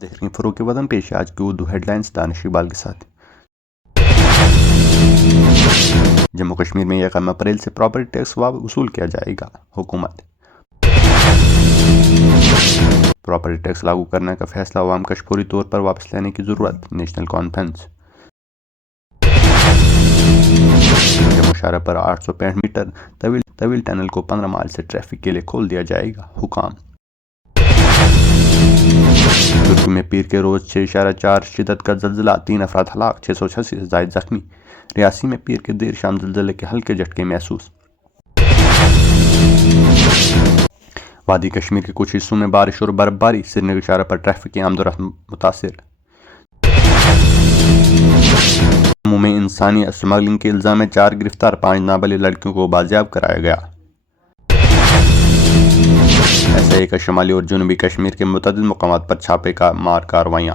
ذہنی فروغ وطن پیش آج کی اردو ہیڈ لائنز دانش اقبال کے ساتھ۔ جموں کشمیر میں 1 اپریل سے پراپرٹی ٹیکس وصول کیا جائے گا، حکومت۔ پراپرٹی ٹیکس لاگو کرنے کا فیصلہ عوام کا فوری طور پر واپس لینے کی ضرورت، نیشنل کانفرنس۔ جموں شاہراہ پر 865 میٹر طویل ٹنل کو 15 مارچ سے ٹریفک کے لیے کھول دیا جائے گا، حکام۔ ترکی میں پیر کے روز 6.4 شدت کا زلزلہ، 3 افراد ہلاک، 686 سے زائد زخمی۔ ریاسی میں پیر کے دیر شام زلزلے کے ہلکے جھٹکے محسوس۔ وادی کشمیر کے کچھ حصوں میں بارش اور برف باری، سری نگر شاہراہ پر ٹریفک کی آمد و رفت متاثر۔ جموں میں انسانی اسمگلنگ کے الزام میں 4 گرفتار، 5 نابالغ لڑکیوں کو بازیاب کرایا گیا۔ ایس آئی اے کا شمالی اور جنوبی کشمیر کے متعدد مقامات پر چھاپے مار کارروائیاں۔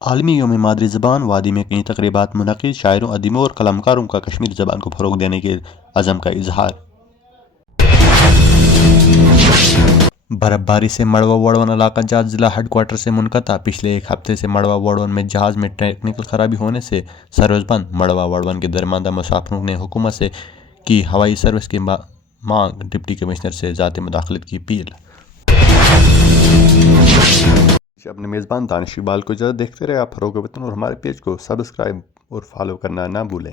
عالمی یوم مادری زبان، وادی میں کئی تقریبات منعقد، شاعروں، ادیبوں اور قلمکاروں کا کشمیری زبان کو فروغ دینے کے عزم کا اظہار۔ برف باری سے مڑوا وڑون علاقہ جات ضلع ہیڈ کوارٹر سے منقطع، پچھلے 1 ہفتے سے مڑوا وڑون میں جہاز میں ٹیکنیکل خرابی ہونے سے سروس بند۔ مڑوا وڑون کے درماندہ مسافروں نے حکومت سے کی ہوائی سروس کی مانگ، ڈپٹی کمشنر سے ذاتی مداخلت کی اپیل۔ اپنے میزبان دانش اقبال کو اجازت، دیکھتے رہے آپ فروغ وطن اور ہمارے پیج کو سبسکرائب اور فالو کرنا نہ بھولیں۔